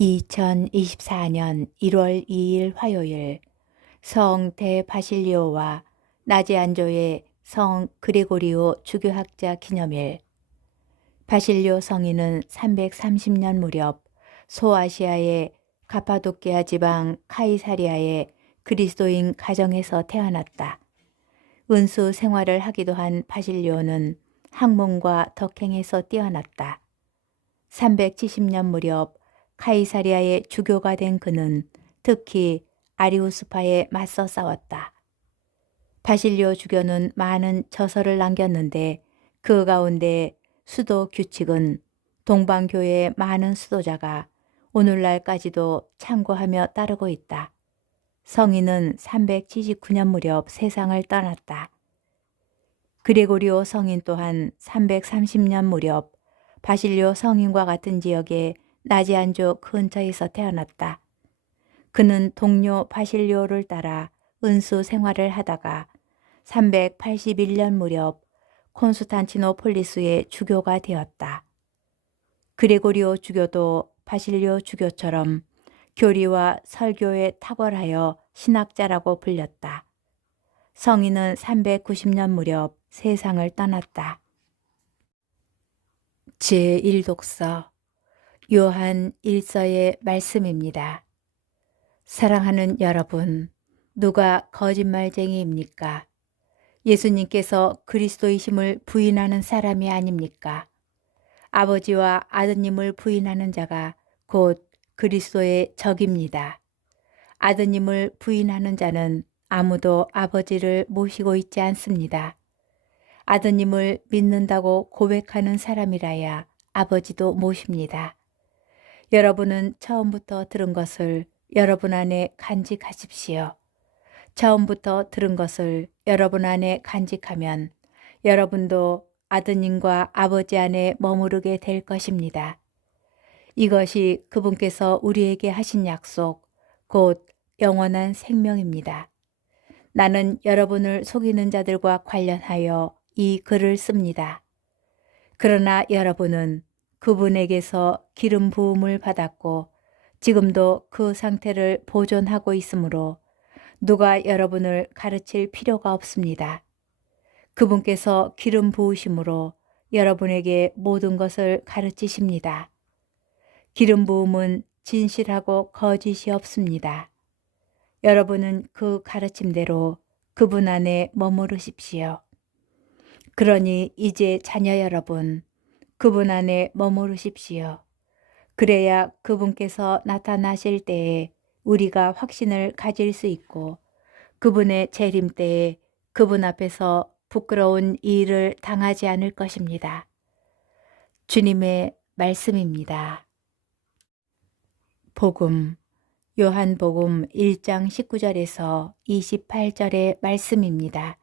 2024년 1월 2일 화요일 성 대바실리오와 나지안조의 성 그레고리오 주교학자 기념일. 바실리오 성인은 330년 무렵 소아시아의 가파도키아 지방 카이사리아의 그리스도인 가정에서 태어났다. 은수 생활을 하기도 한 바실리오는 학문과 덕행에서 뛰어났다. 370년 무렵 카이사리아의 주교가 된 그는 특히 아리우스파에 맞서 싸웠다. 바실리오 주교는 많은 저서를 남겼는데 그 가운데 수도 규칙은 동방교회의 많은 수도자가 오늘날까지도 참고하며 따르고 있다. 성인은 379년 무렵 세상을 떠났다. 그레고리오 성인 또한 330년 무렵 바실리오 성인과 같은 지역의 나지안조 근처에서 태어났다. 그는 동료 바실리오를 따라 은수 생활을 하다가 381년 무렵 콘스탄티노폴리스의 주교가 되었다. 그레고리오 주교도 바실리오 주교처럼 교리와 설교에 탁월하여 신학자라고 불렸다. 성인은 390년 무렵 세상을 떠났다. 제1독서 요한 1서의 말씀입니다. 사랑하는 여러분, 누가 거짓말쟁이입니까? 예수님께서 그리스도이심을 부인하는 사람이 아닙니까? 아버지와 아드님을 부인하는 자가 곧 그리스도의 적입니다. 아드님을 부인하는 자는 아무도 아버지를 모시고 있지 않습니다. 아드님을 믿는다고 고백하는 사람이라야 아버지도 모십니다. 여러분은 처음부터 들은 것을 여러분 안에 간직하십시오. 처음부터 들은 것을 여러분 안에 간직하면 여러분도 아드님과 아버지 안에 머무르게 될 것입니다. 이것이 그분께서 우리에게 하신 약속, 곧 영원한 생명입니다. 나는 여러분을 속이는 자들과 관련하여 이 글을 씁니다. 그러나 여러분은 그분에게서 기름 부음을 받았고 지금도 그 상태를 보존하고 있으므로 누가 여러분을 가르칠 필요가 없습니다. 그분께서 기름 부으심으로 여러분에게 모든 것을 가르치십니다. 기름 부음은 진실하고 거짓이 없습니다. 여러분은 그 가르침대로 그분 안에 머무르십시오. 그러니 이제 자녀 여러분, 그분 안에 머무르십시오. 그래야 그분께서 나타나실 때에 우리가 확신을 가질 수 있고 그분의 재림 때에 그분 앞에서 부끄러운 일을 당하지 않을 것입니다. 주님의 말씀입니다. 복음, 요한복음 1장 19절에서 28절의 말씀입니다.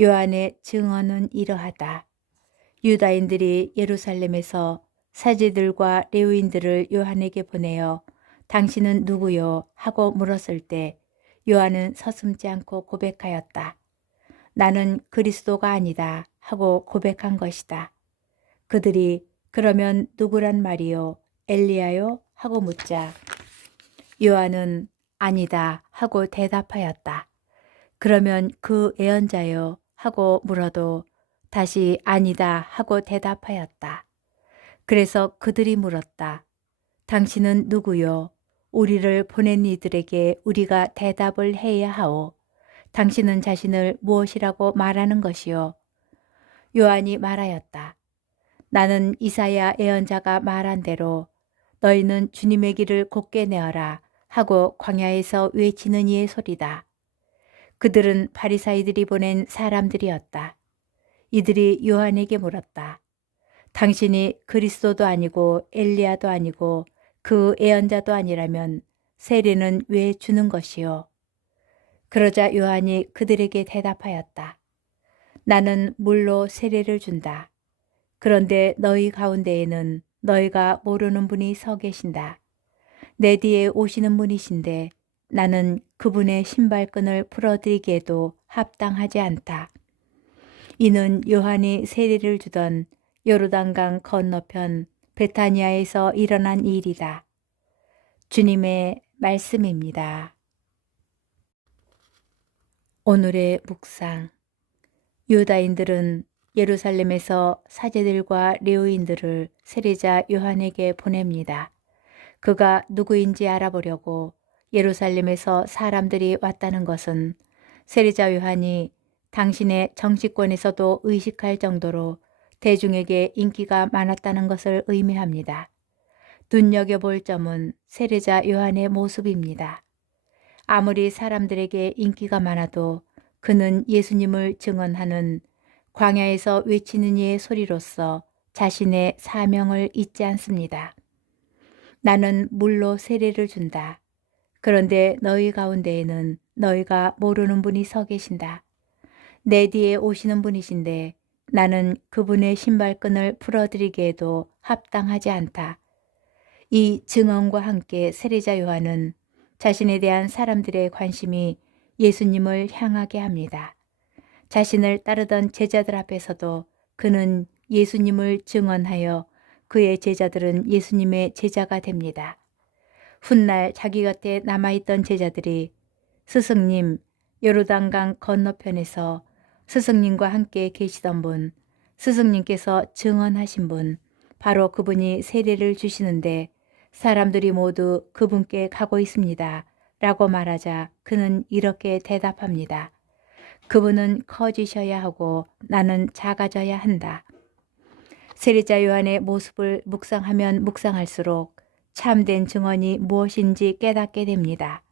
요한의 증언은 이러하다. 유다인들이 예루살렘에서 사제들과 레위인들을 요한에게 보내어 당신은 누구요? 하고 물었을 때 요한은 서슴지 않고 고백하였다. 나는 그리스도가 아니다 하고 고백한 것이다. 그들이 그러면 누구란 말이요? 엘리야요? 하고 묻자 요한은 아니다 하고 대답하였다. 그러면 그 예언자요? 하고 물어도 다시 아니다 하고 대답하였다. 그래서 그들이 물었다. 당신은 누구요? 우리를 보낸 이들에게 우리가 대답을 해야 하오. 당신은 자신을 무엇이라고 말하는 것이요? 요한이 말하였다. 나는 이사야 예언자가 말한 대로 너희는 주님의 길을 곧게 내어라 하고 광야에서 외치는 이의 소리다. 그들은 바리사이들이 보낸 사람들이었다. 이들이 요한에게 물었다. 당신이 그리스도도 아니고 엘리야도 아니고 그 예언자도 아니라면 세례는 왜 주는 것이요? 그러자 요한이 그들에게 대답하였다. 나는 물로 세례를 준다. 그런데 너희 가운데에는 너희가 모르는 분이 서 계신다. 내 뒤에 오시는 분이신데 나는 그분의 신발끈을 풀어드리기에도 합당하지 않다. 이는 요한이 세례를 주던 요르단강 건너편 베타니아에서 일어난 일이다. 주님의 말씀입니다. 오늘의 묵상. 유다인들은 예루살렘에서 사제들과 레위인들을 세례자 요한에게 보냅니다. 그가 누구인지 알아보려고 예루살렘에서 사람들이 왔다는 것은 세례자 요한이 당신의 정치권에서도 의식할 정도로 대중에게 인기가 많았다는 것을 의미합니다. 눈여겨볼 점은 세례자 요한의 모습입니다. 아무리 사람들에게 인기가 많아도 그는 예수님을 증언하는 광야에서 외치는 이의 소리로서 자신의 사명을 잊지 않습니다. 나는 물로 세례를 준다. 그런데 너희 가운데에는 너희가 모르는 분이 서 계신다. 내 뒤에 오시는 분이신데 나는 그분의 신발끈을 풀어드리기에도 합당하지 않다. 이 증언과 함께 세례자 요한은 자신에 대한 사람들의 관심이 예수님을 향하게 합니다. 자신을 따르던 제자들 앞에서도 그는 예수님을 증언하여 그의 제자들은 예수님의 제자가 됩니다. 훗날 자기 곁에 남아있던 제자들이 스승님, 요르단강 건너편에서 스승님과 함께 계시던 분, 스승님께서 증언하신 분, 바로 그분이 세례를 주시는데 사람들이 모두 그분께 가고 있습니다. 라고 말하자 그는 이렇게 대답합니다. 그분은 커지셔야 하고 나는 작아져야 한다. 세례자 요한의 모습을 묵상하면 묵상할수록 참된 증언이 무엇인지 깨닫게 됩니다.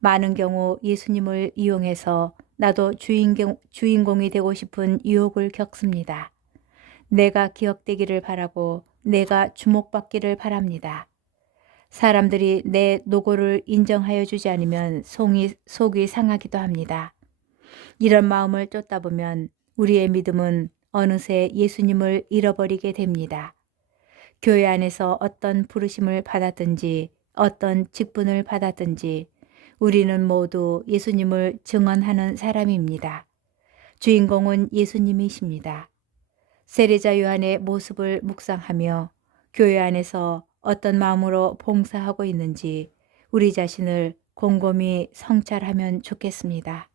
많은 경우 예수님을 이용해서 나도 주인공이 되고 싶은 유혹을 겪습니다. 내가 기억되기를 바라고 내가 주목받기를 바랍니다. 사람들이 내 노고를 인정하여 주지 않으면 속이 상하기도 합니다. 이런 마음을 쫓다 보면 우리의 믿음은 어느새 예수님을 잃어버리게 됩니다. 교회 안에서 어떤 부르심을 받았든지 어떤 직분을 받았든지 우리는 모두 예수님을 증언하는 사람입니다. 주인공은 예수님이십니다. 세례자 요한의 모습을 묵상하며 교회 안에서 어떤 마음으로 봉사하고 있는지 우리 자신을 곰곰이 성찰하면 좋겠습니다.